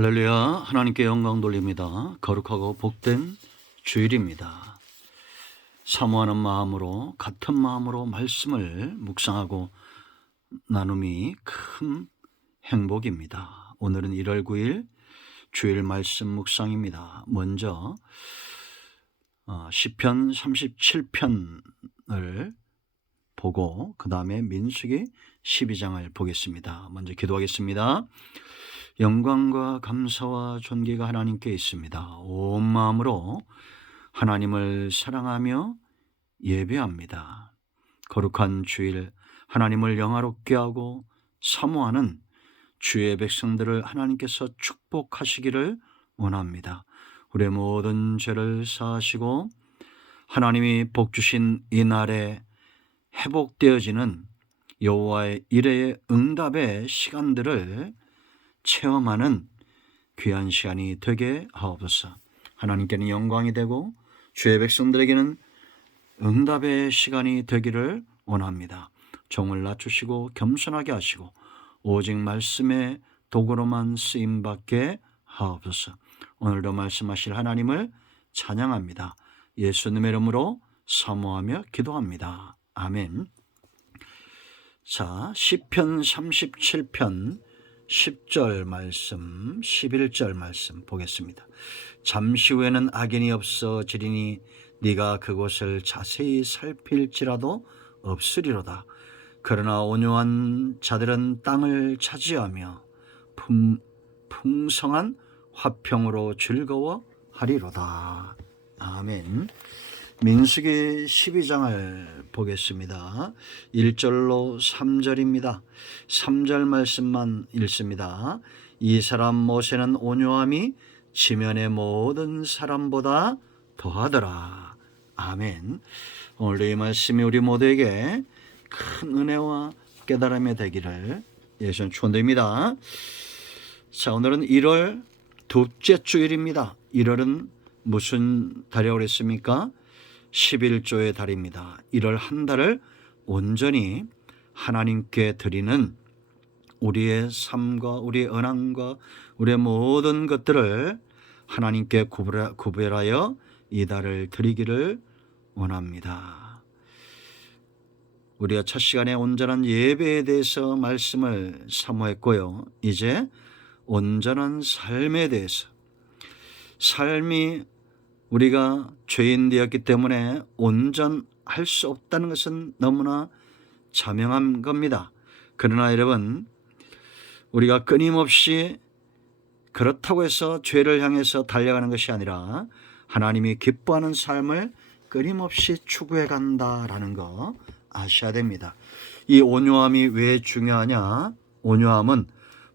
할렐루야. 하나님께 영광 돌립니다. 거룩하고 복된 주일입니다. 사모하는 마음으로 같은 마음으로 말씀을 묵상하고 나눔이 큰 행복입니다. 오늘은 1월 9일 주일 말씀 묵상입니다. 먼저 시편 37편을 보고 그 다음에 민수기 12장을 보겠습니다. 먼저 기도하겠습니다. 영광과 감사와 존귀가 하나님께 있습니다. 온 마음으로 하나님을 사랑하며 예배합니다. 거룩한 주일 하나님을 영화롭게 하고 사모하는 주의 백성들을 하나님께서 축복하시기를 원합니다. 우리의 모든 죄를 사하시고 하나님이 복 주신 이 날에 회복되어지는 여호와의 일의 응답의 시간들을 체험하는 귀한 시간이 되게 하옵소서. 하나님께는 영광이 되고 주의 백성들에게는 응답의 시간이 되기를 원합니다. 종을 낮추시고 겸손하게 하시고 오직 말씀의 도구로만 쓰임받게 하옵소서. 오늘도 말씀하실 하나님을 찬양합니다. 예수님의 이름으로 사모하며 기도합니다. 아멘. 자, 시편 37편 10절 말씀, 11절 말씀 보겠습니다. 잠시 후에는 악인이 없어지리니 네가 그곳을 자세히 살필지라도 없으리로다. 그러나 온유한 자들은 땅을 차지하며 풍성한 화평으로 즐거워하리로다. 아멘. 민수기 12장을 보겠습니다. 1절로 3절입니다. 3절 말씀만 읽습니다. 이 사람 모세는 온유함이 지면의 모든 사람보다 더하더라. 아멘. 오늘 이 말씀이 우리 모두에게 큰 은혜와 깨달음이 되기를 예수님 축원드립니다. 자, 오늘은 1월 둘째 주일입니다. 1월은 무슨 달이라고 그랬습니까? 11조의 달입니다. 1월 한 달을 온전히 하나님께 드리는 우리의 삶과 우리의 언앙과 우리의 모든 것들을 하나님께 구별하여 이 달을 드리기를 원합니다. 우리가 첫 시간에 온전한 예배에 대해서 말씀을 사모했고요. 이제 온전한 삶에 대해서, 삶이 우리가 죄인 되었기 때문에 온전할 수 없다는 것은 너무나 자명한 겁니다. 그러나 여러분, 우리가 끊임없이 그렇다고 해서 죄를 향해서 달려가는 것이 아니라 하나님이 기뻐하는 삶을 끊임없이 추구해 간다라는 거 아셔야 됩니다. 이 온유함이 왜 중요하냐? 온유함은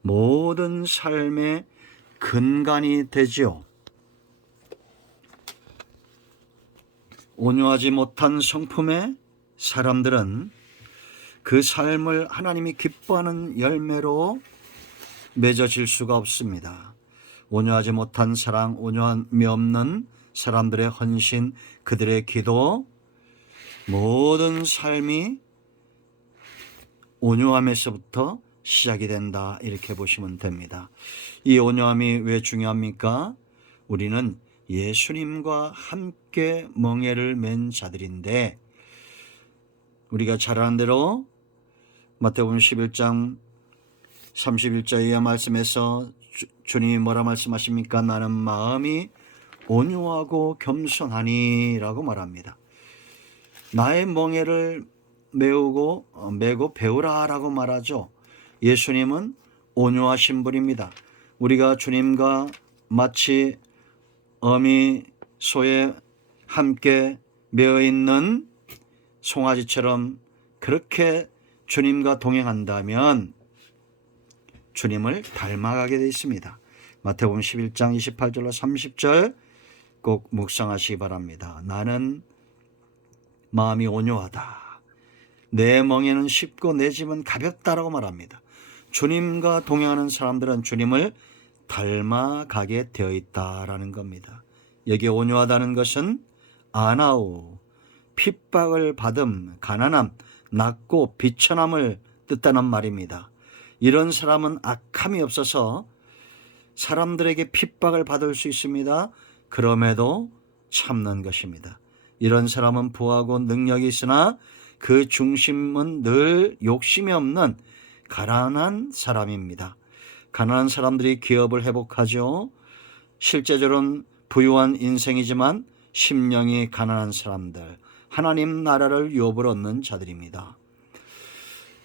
모든 삶의 근간이 되지요. 온유하지 못한 성품의 사람들은 그 삶을 하나님이 기뻐하는 열매로 맺어질 수가 없습니다. 온유하지 못한 사랑, 온유함이 없는 사람들의 헌신, 그들의 기도, 모든 삶이 온유함에서부터 시작이 된다, 이렇게 보시면 됩니다. 이 온유함이 왜 중요합니까? 우리는 예수님과 함께 멍에를 맨 자들인데, 우리가 잘 아는 대로 마태복음 11장 31절 이하 말씀에서 주님이 뭐라 말씀하십니까? 나는 마음이 온유하고 겸손하니 라고 말합니다. 나의 멍에를 메고 배우라 라고 말하죠. 예수님은 온유하신 분입니다. 우리가 주님과 마치 어미 소에 함께 매어 있는 송아지처럼 그렇게 주님과 동행한다면 주님을 닮아가게 되어 있습니다. 마태복음 11장 28절로 30절 꼭 묵상하시기 바랍니다. 나는 마음이 온유하다. 내 멍에는 쉽고 내 짐은 가볍다라고 말합니다. 주님과 동행하는 사람들은 주님을 닮아가게 되어 있다라는 겁니다. 여기 온유하다는 것은 아나우, 핍박을 받음, 가난함, 낮고 비천함을 뜻하는 말입니다. 이런 사람은 악함이 없어서 사람들에게 핍박을 받을 수 있습니다. 그럼에도 참는 것입니다. 이런 사람은 부하고 능력이 있으나 그 중심은 늘 욕심이 없는 가난한 사람입니다. 가난한 사람들이 기업을 회복하죠. 실제적으로는 부유한 인생이지만 심령이 가난한 사람들, 하나님 나라를 유업을 얻는 자들입니다.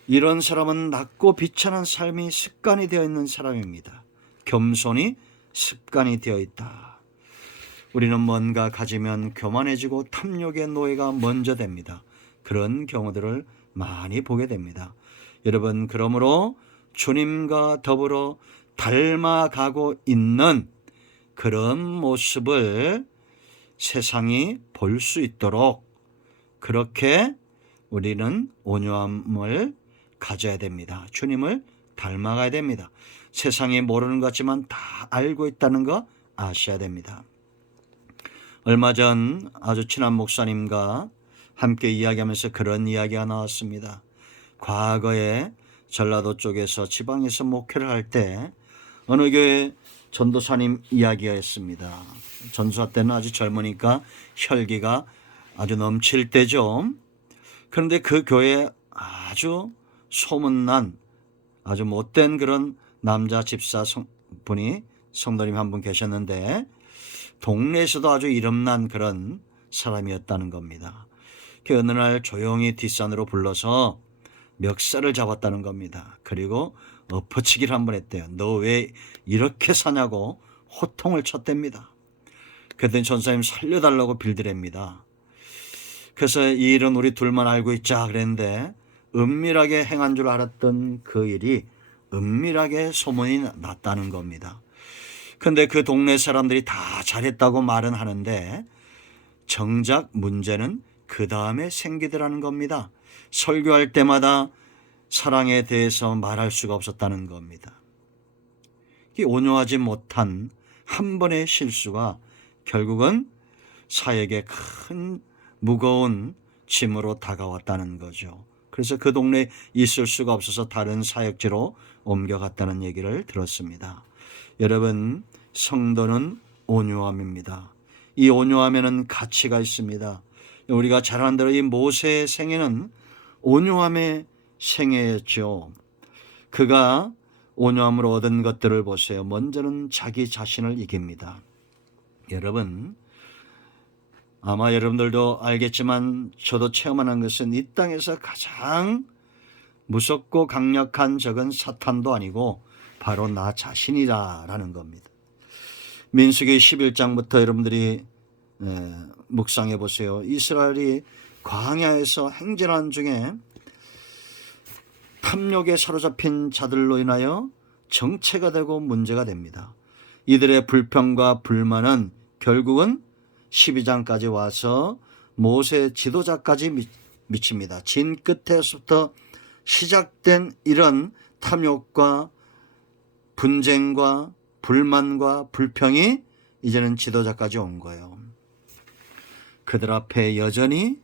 이런 사람은 낮고 비천한 삶이 습관이 되어 있는 사람입니다. 겸손이 습관이 되어 있다. 우리는 뭔가 가지면 교만해지고 탐욕의 노예가 먼저 됩니다. 그런 경우들을 많이 보게 됩니다. 여러분, 그러므로 주님과 더불어 닮아가고 있는 그런 모습을 세상이 볼 수 있도록 그렇게 우리는 온유함을 가져야 됩니다. 주님을 닮아가야 됩니다. 세상이 모르는 것 같지만 다 알고 있다는 거 아셔야 됩니다. 얼마 전 아주 친한 목사님과 함께 이야기하면서 그런 이야기가 나왔습니다. 과거에 전라도 쪽에서 지방에서 목회를 할 때 어느 교회 전도사님 이야기였습니다. 전도사 때는 아주 젊으니까 혈기가 아주 넘칠 때죠. 그런데 그 교회에 아주 소문난 아주 못된 그런 남자 집사 분이 성도님 한 분 계셨는데 동네에서도 아주 이름난 그런 사람이었다는 겁니다. 그 어느 날 조용히 뒷산으로 불러서 멱살을 잡았다는 겁니다. 그리고 엎어치기를 한번 했대요. 너 왜 이렇게 사냐고 호통을 쳤답니다. 그랬더니 전사님 살려달라고 빌드랍니다. 그래서 이 일은 우리 둘만 알고 있자 그랬는데 은밀하게 행한 줄 알았던 그 일이 은밀하게 소문이 났다는 겁니다. 그런데 그 동네 사람들이 다 잘했다고 말은 하는데 정작 문제는 그 다음에 생기더라는 겁니다. 설교할 때마다 사랑에 대해서 말할 수가 없었다는 겁니다. 이 온유하지 못한 한 번의 실수가 결국은 사역에 큰 무거운 짐으로 다가왔다는 거죠. 그래서 그 동네에 있을 수가 없어서 다른 사역지로 옮겨갔다는 얘기를 들었습니다. 여러분, 성도는 온유함입니다. 이 온유함에는 가치가 있습니다. 우리가 잘 아는 대로 이 모세의 생애는 온유함의 생애였죠. 그가 온유함으로 얻은 것들을 보세요. 먼저는 자기 자신을 이깁니다. 여러분, 아마 여러분들도 알겠지만 저도 체험한 것은 이 땅에서 가장 무섭고 강력한 적은 사탄도 아니고 바로 나 자신이라는 겁니다. 민수기 11장부터 여러분들이 묵상해 보세요. 이스라엘이 광야에서 행진하는 중에 탐욕에 사로잡힌 자들로 인하여 정체가 되고 문제가 됩니다. 이들의 불평과 불만은 결국은 12장까지 와서 모세 지도자까지 미칩니다. 진 끝에서부터 시작된 이런 탐욕과 분쟁과 불만과 불평이 이제는 지도자까지 온 거예요. 그들 앞에 여전히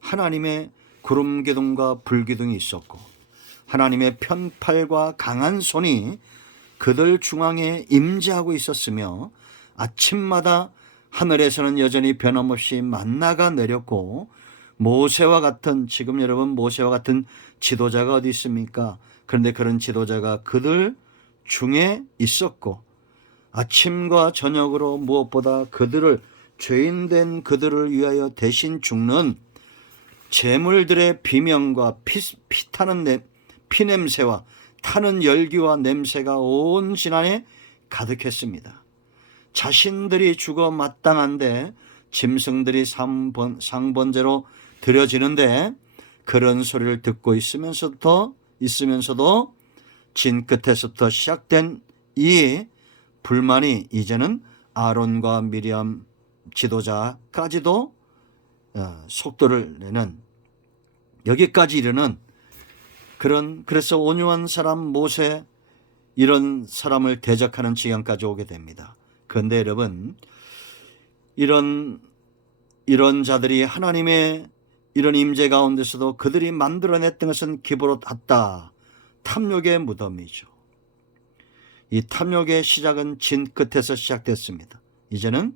하나님의 구름 기둥과 불 기둥이 있었고 하나님의 편팔과 강한 손이 그들 중앙에 임재하고 있었으며 아침마다 하늘에서는 여전히 변함없이 만나가 내렸고 모세와 같은 지금 여러분 모세와 같은 지도자가 어디 있습니까? 그런데 그런 지도자가 그들 중에 있었고 아침과 저녁으로 무엇보다 그들을 죄인된 그들을 위하여 대신 죽는 제물들의 비명과 피 타는 피냄새와 타는 열기와 냄새가 온 진안에 가득했습니다. 자신들이 죽어 마땅한데 짐승들이 상번제로 드려지는데 그런 소리를 듣고 있으면서도 진 끝에서부터 시작된 이 불만이 이제는 아론과 미리암 지도자까지도 속도를 내는 여기까지 이르는 그래서 온유한 사람 모세 이런 사람을 대적하는 지경까지 오게 됩니다. 그런데 여러분 이런 자들이 하나님의 이런 임재 가운데서도 그들이 만들어냈던 것은 기브롯 앗다 탐욕의 무덤이죠. 이 탐욕의 시작은 진 끝에서 시작됐습니다. 이제는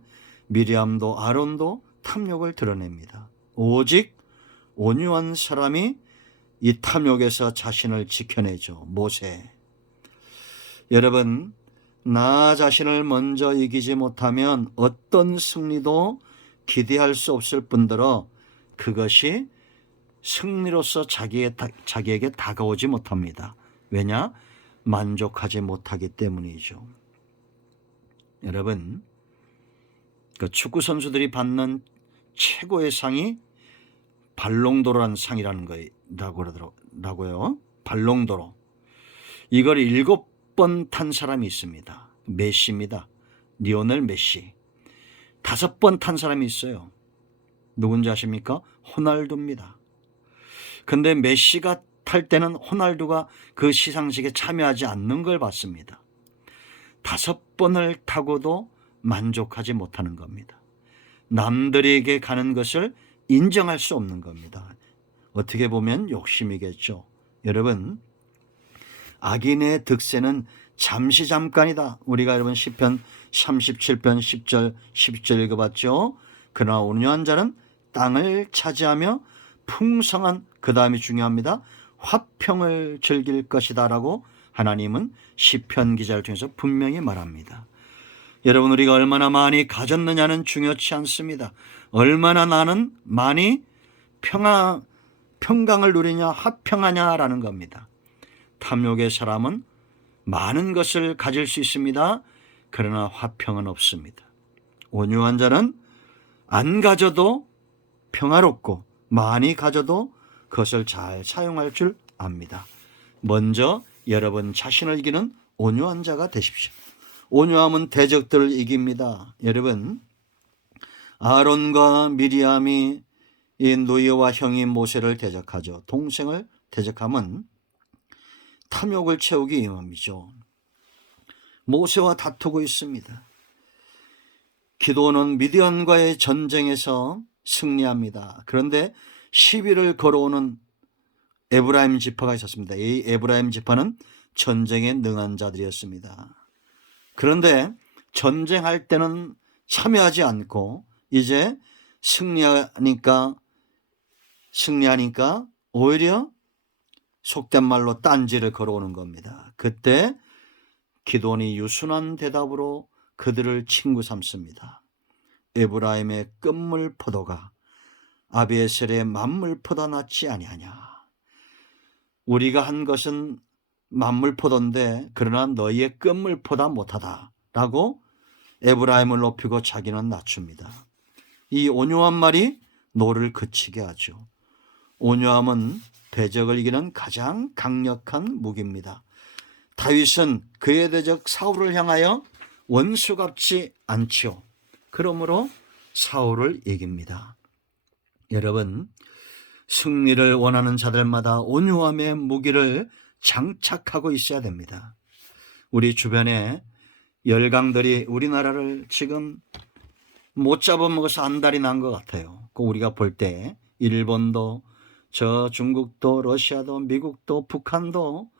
미리암도 아론도 탐욕을 드러냅니다. 오직 온유한 사람이 이 탐욕에서 자신을 지켜내죠. 모세. 여러분, 나 자신을 먼저 이기지 못하면 어떤 승리도 기대할 수 없을 뿐더러 그것이 승리로서 자기에게 다가오지 못합니다. 왜냐? 만족하지 못하기 때문이죠. 여러분, 그 축구 선수들이 받는 최고의 상이 발롱도르라는 상이라는 거라고 그러더라고요. 발롱도르. 이걸 7번 탄 사람이 있습니다. 메시입니다. 리오넬 메시. 5번 탄 사람이 있어요. 누군지 아십니까? 호날두입니다. 근데 메시가 탈 때는 호날두가 그 시상식에 참여하지 않는 걸 봤습니다. 5번을 타고도 만족하지 못하는 겁니다. 남들에게 가는 것을 인정할 수 없는 겁니다. 어떻게 보면 욕심이겠죠. 여러분, 악인의 득세는 잠시 잠깐이다. 우리가 여러분 시편 37편 10절 11절 읽어봤죠. 그러나 온유한 자는 땅을 차지하며 풍성한, 그 다음이 중요합니다, 화평을 즐길 것이다 라고 하나님은 시편 기자를 통해서 분명히 말합니다. 여러분, 우리가 얼마나 많이 가졌느냐는 중요치 않습니다. 얼마나 나는 많이 평강을 누리냐, 화평하냐라는 겁니다. 탐욕의 사람은 많은 것을 가질 수 있습니다. 그러나 화평은 없습니다. 온유한 자는 안 가져도 평화롭고 많이 가져도 그것을 잘 사용할 줄 압니다. 먼저 여러분 자신을 이기는 온유한 자가 되십시오. 온유함은 대적들을 이깁니다. 여러분, 아론과 미리암이 이 누이와 형인 모세를 대적하죠. 동생을 대적하면 탐욕을 채우기 위함이죠. 모세와 다투고 있습니다. 기도는 미디안과의 전쟁에서 승리합니다. 그런데 시비를 걸어오는 에브라임 지파가 있었습니다. 이 에브라임 지파는 전쟁에 능한 자들이었습니다. 그런데 전쟁할 때는 참여하지 않고 이제 승리하니까 오히려 속된 말로 딴지를 걸어오는 겁니다. 그때 기드온이 유순한 대답으로 그들을 친구 삼습니다. 에브라임의 끝물 포도가 아비에셀의 만물 포도가 낫지 아니하냐. 우리가 한 것은 만물 포도인데 그러나 너희의 끝물 포도가 못하다 라고 에브라임을 높이고 자기는 낮춥니다. 이 온유한 말이 노를 그치게 하죠. 온유함은 대적을 이기는 가장 강력한 무기입니다. 다윗은 그의 대적 사울을 향하여 원수같지 않지요. 그러므로 사울을 이깁니다. 여러분, 승리를 원하는 자들마다 온유함의 무기를 장착하고 있어야 됩니다. 우리 주변에 열강들이 우리나라를 지금 못 잡아먹어서 안달이 난 것 같아요. 우리가 볼 때 일본도 저 중국도 러시아도 미국도 북한도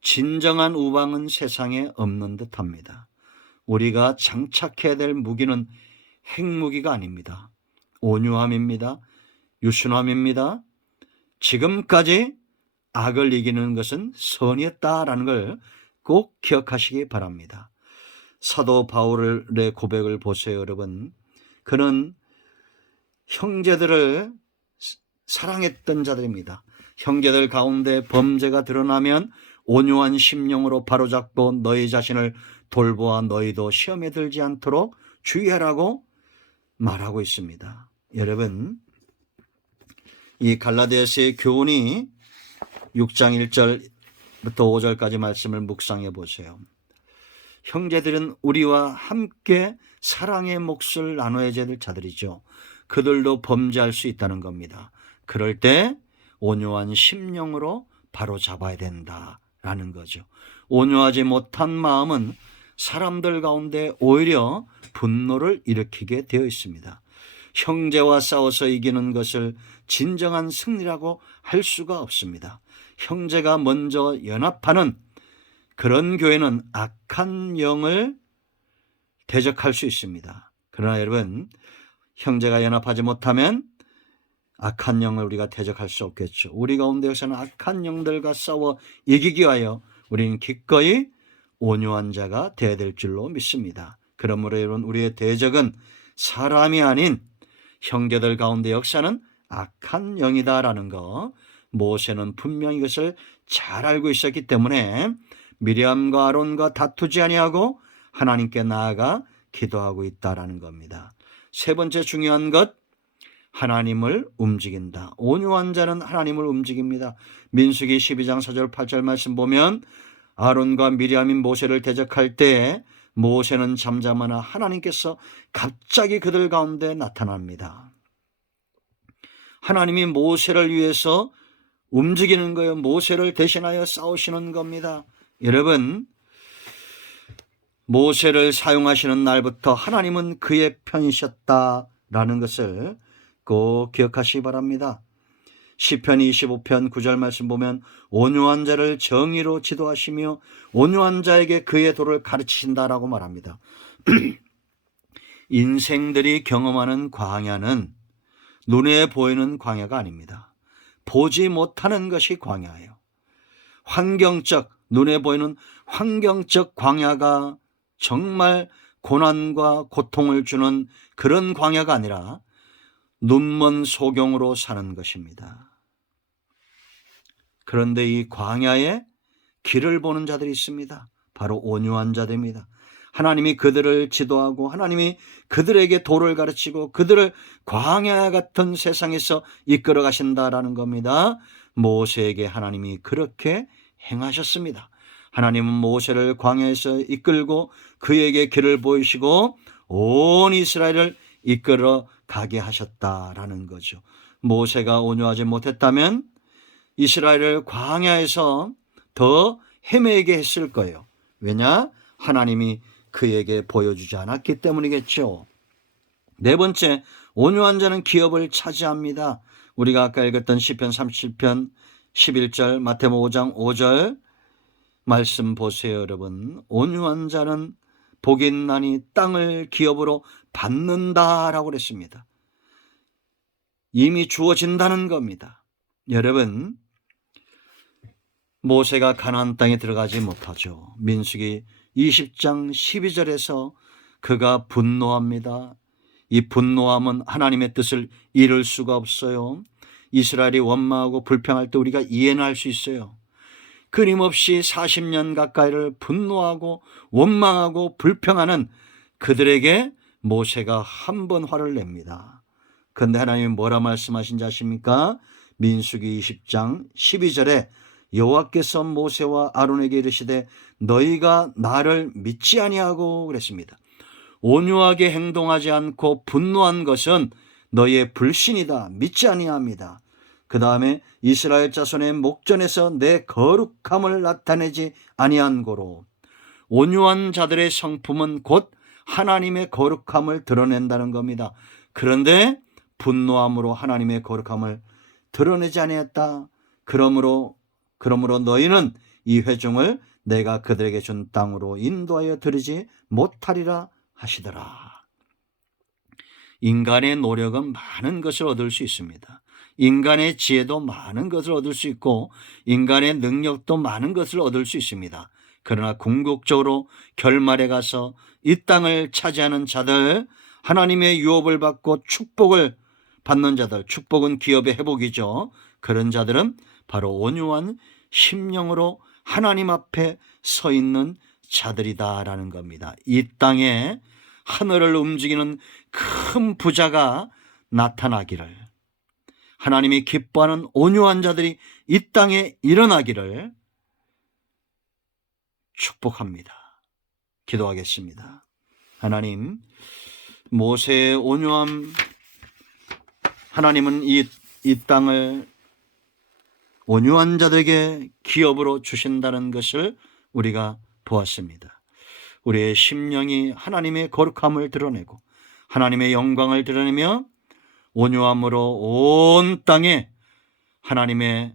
진정한 우방은 세상에 없는 듯합니다. 우리가 장착해야 될 무기는 핵무기가 아닙니다. 온유함입니다. 유순함입니다. 지금까지 악을 이기는 것은 선이었다라는 걸 꼭 기억하시기 바랍니다. 사도 바울의 고백을 보세요, 여러분. 그는 형제들을 사랑했던 자들입니다. 형제들 가운데 범죄가 드러나면 온유한 심령으로 바로잡고 너희 자신을 돌보아 너희도 시험에 들지 않도록 주의하라고 말하고 있습니다. 여러분, 이 갈라디아서의 교훈이 6장 1절부터 5절까지 말씀을 묵상해 보세요. 형제들은 우리와 함께 사랑의 몫을 나눠야 될 자들이죠. 그들도 범죄할 수 있다는 겁니다. 그럴 때 온유한 심령으로 바로 잡아야 된다라는 거죠. 온유하지 못한 마음은 사람들 가운데 오히려 분노를 일으키게 되어 있습니다. 형제와 싸워서 이기는 것을 진정한 승리라고 할 수가 없습니다. 형제가 먼저 연합하는 그런 교회는 악한 영을 대적할 수 있습니다. 그러나 여러분, 형제가 연합하지 못하면 악한 영을 우리가 대적할 수 없겠죠. 우리 가운데에서는 악한 영들과 싸워 이기기 위하여 우리는 기꺼이 온유한 자가 되어야 될 줄로 믿습니다. 그러므로 여러분, 우리의 대적은 사람이 아닌 형제들 가운데 역사는 악한 영이다라는 거, 모세는 분명히 이것을 잘 알고 있었기 때문에 미리암과 아론과 다투지 아니하고 하나님께 나아가 기도하고 있다라는 겁니다. 세 번째 중요한 것, 하나님을 움직인다. 온유한 자는 하나님을 움직입니다. 민수기 12장 4절 8절 말씀 보면 아론과 미리암이 모세를 대적할 때 모세는 잠잠하나 하나님께서 갑자기 그들 가운데 나타납니다. 하나님이 모세를 위해서 움직이는 거예요. 모세를 대신하여 싸우시는 겁니다. 여러분, 모세를 사용하시는 날부터 하나님은 그의 편이셨다라는 것을 꼭 기억하시기 바랍니다. 시편 25편 9절 말씀 보면 온유한 자를 정의로 지도하시며 온유한 자에게 그의 도를 가르치신다라고 말합니다. 인생들이 경험하는 광야는 눈에 보이는 광야가 아닙니다. 보지 못하는 것이 광야예요. 환경적, 눈에 보이는 환경적 광야가 정말 고난과 고통을 주는 그런 광야가 아니라 눈먼 소경으로 사는 것입니다. 그런데 이 광야에 길을 보는 자들이 있습니다. 바로 온유한 자들입니다. 하나님이 그들을 지도하고 하나님이 그들에게 도를 가르치고 그들을 광야 같은 세상에서 이끌어 가신다라는 겁니다. 모세에게 하나님이 그렇게 행하셨습니다. 하나님은 모세를 광야에서 이끌고 그에게 길을 보이시고 온 이스라엘을 이끌어 가게 하셨다라는 거죠. 모세가 온유하지 못했다면 이스라엘을 광야에서 더 헤매게 했을 거예요. 왜냐? 하나님이 그에게 보여주지 않았기 때문이겠죠. 네 번째, 온유한 자는 기업을 차지합니다. 우리가 아까 읽었던 시편 37편 11절, 마태복음 5장 5절 말씀 보세요, 여러분. 온유한 자는 복이 있나니 땅을 기업으로 받는다라고 그랬습니다. 이미 주어진다는 겁니다. 여러분, 모세가 가나안 땅에 들어가지 못하죠. 민수기 20장 12절에서 그가 분노합니다. 이 분노함은 하나님의 뜻을 이룰 수가 없어요. 이스라엘이 원망하고 불평할 때 우리가 이해는 할 수 있어요. 끊임없이 40년 가까이를 분노하고 원망하고 불평하는 그들에게 모세가 한 번 화를 냅니다. 그런데 하나님이 뭐라 말씀하신지 아십니까? 민수기 20장 12절에 여호와께서 모세와 아론에게 이르시되 너희가 나를 믿지 아니하고 그랬습니다. 온유하게 행동하지 않고 분노한 것은 너희의 불신이다. 믿지 아니합니다. 그 다음에 이스라엘 자손의 목전에서 내 거룩함을 나타내지 아니한 고로 온유한 자들의 성품은 곧 하나님의 거룩함을 드러낸다는 겁니다. 그런데 분노함으로 하나님의 거룩함을 드러내지 아니했다. 그러므로 너희는 이 회중을 내가 그들에게 준 땅으로 인도하여 드리지 못하리라 하시더라. 인간의 노력은 많은 것을 얻을 수 있습니다. 인간의 지혜도 많은 것을 얻을 수 있고 인간의 능력도 많은 것을 얻을 수 있습니다. 그러나 궁극적으로 결말에 가서 이 땅을 차지하는 자들, 하나님의 유업을 받고 축복을 받는 자들, 축복은 기업의 회복이죠. 그런 자들은 바로 온유한 심령으로 하나님 앞에 서 있는 자들이다라는 겁니다. 이 땅에 하늘을 움직이는 큰 부자가 나타나기를, 하나님이 기뻐하는 온유한 자들이 이 땅에 일어나기를 축복합니다. 기도하겠습니다. 하나님, 모세의 온유함, 하나님은 이 땅을 온유한 자들에게 기업으로 주신다는 것을 우리가 보았습니다. 우리의 심령이 하나님의 거룩함을 드러내고 하나님의 영광을 드러내며 온유함으로 온 땅에 하나님의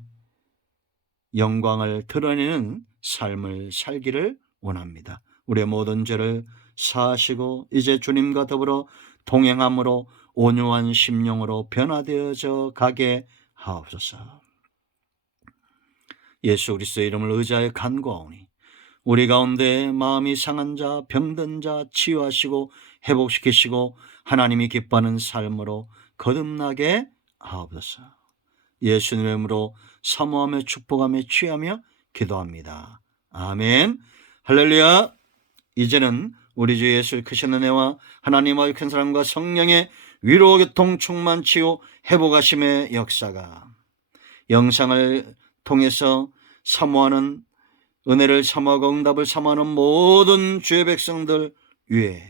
영광을 드러내는 삶을 살기를 원합니다. 우리의 모든 죄를 사하시고 이제 주님과 더불어 동행함으로 온유한 심령으로 변화되어져 가게 하옵소서. 예수 그리스도의 이름을 의지하여 간구하오니 우리 가운데 마음이 상한 자, 병든 자 치유하시고 회복시키시고 하나님이 기뻐하는 삶으로 거듭나게 하옵소서. 예수님의 이름으로 사모하며 축복하며 취하며 기도합니다. 아멘. 할렐루야. 이제는 우리 주 예수 크신 은혜와 하나님의 큰 사랑과 성령의 위로 교통 충만 치유 회복하심의 역사가 영상을 통해서 사모하는 은혜를 사모하고 응답을 사모하는 모든 주의 백성들 위에,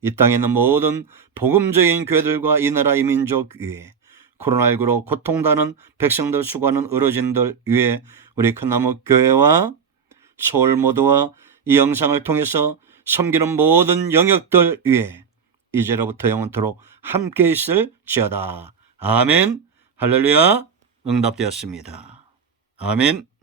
이 땅에 있는 모든 복음적인 교회들과 이 나라 이 민족 위에, 코로나19로 고통당하는 백성들 수고하는 의료진들 위에, 우리 큰나무 교회와 서울 모두와 이 영상을 통해서 섬기는 모든 영역들 위에 이제로부터 영원토록 함께 있을지어다. 아멘. 할렐루야. 응답되었습니다. 아멘.